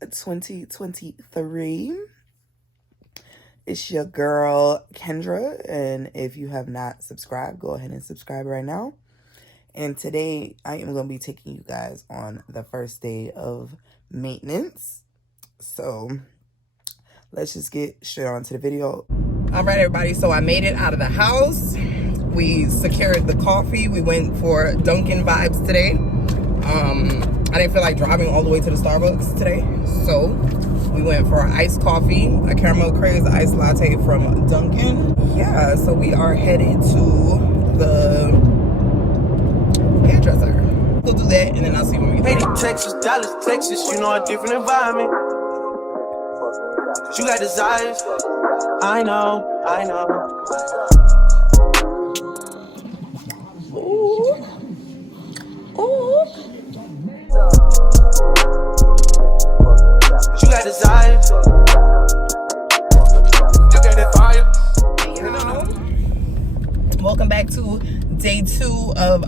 2023. It's your girl Kendra, and if you have not subscribed, go ahead and subscribe right now. And today I am going to be taking you guys on the first day of maintenance. So let's just get straight on to the video. All right, everybody, so I made it out of the house. We secured the coffee. We went for Dunkin vibes today. I didn't feel like driving all the way to the Starbucks today, so we went for iced coffee, a caramel craze iced latte from Dunkin. Yeah, so we are headed to the hairdresser. We'll do that, and then I'll see when we get there. Texas, Dallas, Texas, you know, a different environment. You got desires, I know. Ooh. Ooh. You got desires. You got that fire. Welcome back to day 2 of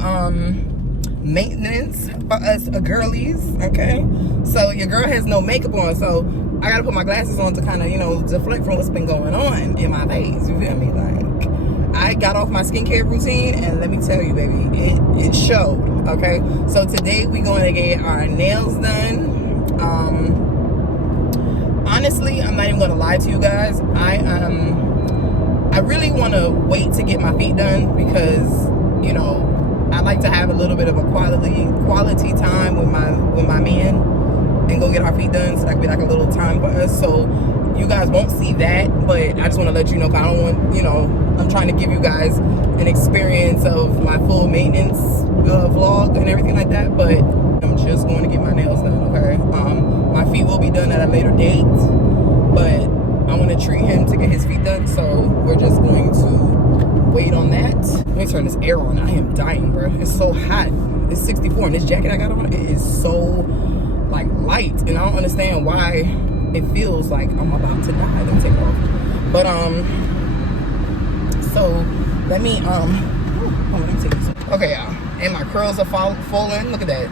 maintenance for us girlies. Okay, so your girl has no makeup on, so I gotta put my glasses on to kind of, you know, deflect from what's been going on in my face. You feel me? Like, I got off my skincare routine, and let me tell you, baby, it showed. Okay, so today we're going to get our nails done. Honestly, I'm not even gonna lie to you guys. I really want to wait to get my feet done because, you know, I like to have a little bit of a quality time with my man and go get our feet done, so that could be like a little time for us. So you guys won't see that, but I just want to let you know, I don't want, you know, I'm trying to give you guys an experience of my full maintenance vlog and everything like that, but I'm just going to get my nails done. Okay, my feet will be done at a later date, but I want to treat him to get his feet done, so we're just going to wait on that. Let me turn this air on. I am dying, bro. It's so hot. It's 64, and this jacket I got on, it is so like light, and I don't understand why it feels like I'm about to die. Let me take it off. But so let me let me take this off. Okay, y'all, and my curls are falling. Look at that.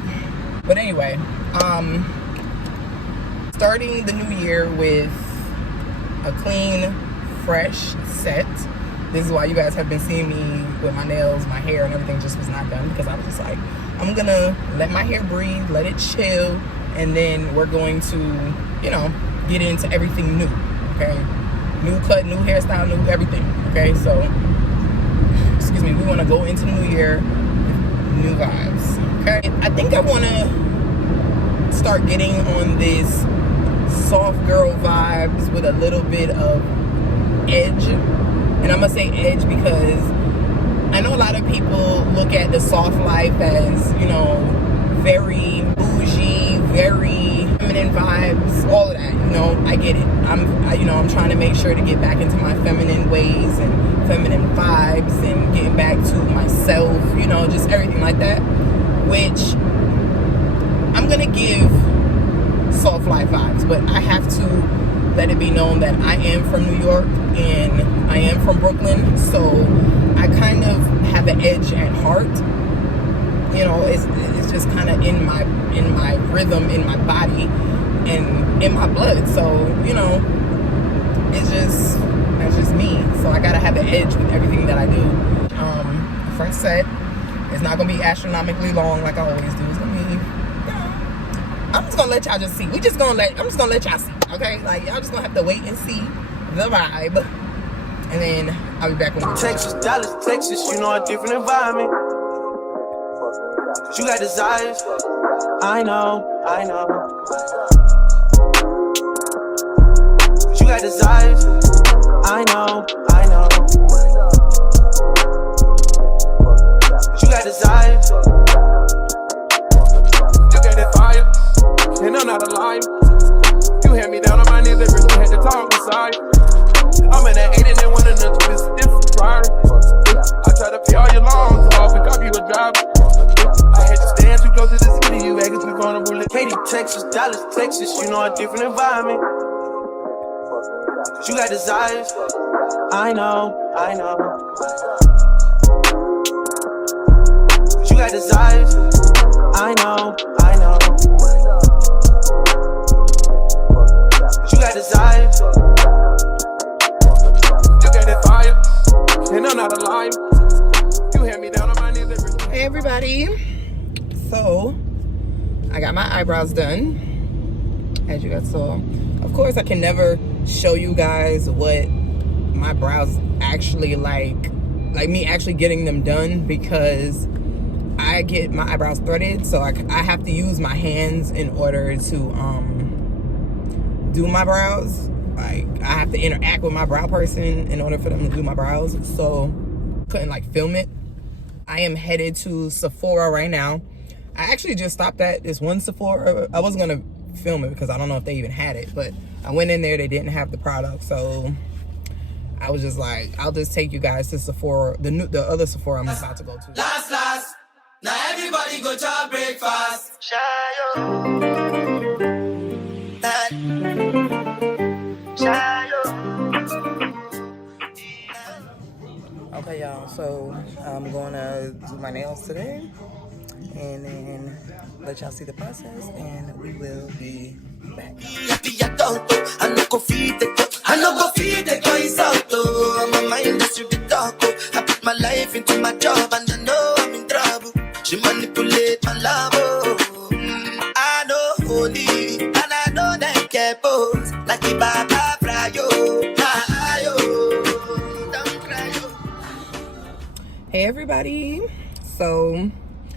But anyway, starting the new year with a clean, fresh set. This is why you guys have been seeing me with my nails, my hair, and everything just was not done, because I was just like, I'm gonna let my hair breathe, let it chill, and then we're going to, you know, get into everything new. Okay, new cut, new hairstyle, new everything. Okay, so excuse me, we want to go into the new year with new vibes. Okay, I think I want to start getting on this soft girl vibes with a little bit of edge. And I'm gonna say edge because I know a lot of people look at the soft life as, you know, very bougie, very feminine vibes, all of that. You know, I get it. I'm trying to make sure to get back into my feminine ways and feminine vibes and getting back to myself, you know, just everything like that, which I'm gonna give soft life vibes, but I have to let it be known that I am from New York and I am from Brooklyn, so I kind of have an edge at heart. You know, it's just kind of in my rhythm, in my body, and in my blood. So, you know, that's just me. So I gotta have an edge with everything that I do. The front set is not gonna be astronomically long like I always do. It's gonna be, I'm just gonna let y'all just see. I'm just gonna let y'all see, okay? Like, y'all just gonna have to wait and see the vibe, and then I'll be back when we Texas, Dallas, Texas, you know, a different environment. You got desires, I know. You got desires, I know. You got desires. You got that fire. And I'm not a liar. You had me down on my knees, they really had to talk beside. I'm in that 8 and then 1 and then 2 is different priority. I try to pay all your loans off and copy you a driver. I had to stand too close to the city, you Vegas, we vulnerable. Katy, Texas, Dallas, Texas, you know, a different environment. You got desires, I know. You got desires, I know. got my eyebrows done, as you guys saw. Of course, I can never show you guys what my brows actually like me actually getting them done, because I get my eyebrows threaded, so I have to use my hands in order to do my brows. Like, I have to interact with my brow person in order for them to do my brows, so couldn't like film it. I am headed to Sephora right now. I actually just stopped at this one Sephora. I wasn't gonna film it because I don't know if they even had it, but I went in there, they didn't have the product, so I was just like, I'll just take you guys to Sephora, the other Sephora I'm about to go to. Last, now everybody go to breakfast. Okay, y'all, so I'm gonna do my nails today and then let y'all see the process, and we will be back. I no go feed the guys out. My mind is with the talk. I put my life into my job and I know I'm in trouble. She manipulate my love. I know holy and I know that get both like the Baba Frayo. Don't cry. Hey everybody, so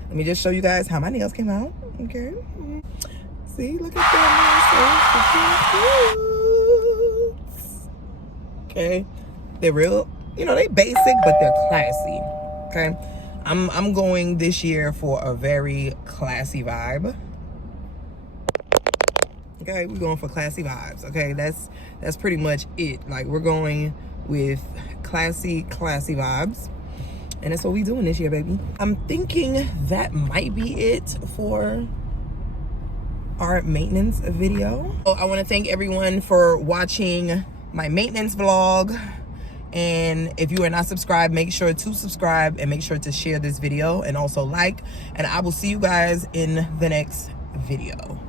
let me just show you guys how my nails came out. Okay, see, look at that, okay, they're real, you know, they basic but they're classy. Okay, I'm going this year for a very classy vibe. Okay, we're going for classy vibes. Okay, that's pretty much it. Like, we're going with classy vibes, and that's what we doing this year, baby. I'm thinking that might be it for our maintenance video. So I want to thank everyone for watching my maintenance vlog, and if you are not subscribed, make sure to subscribe and make sure to share this video and also like, and I will see you guys in the next video.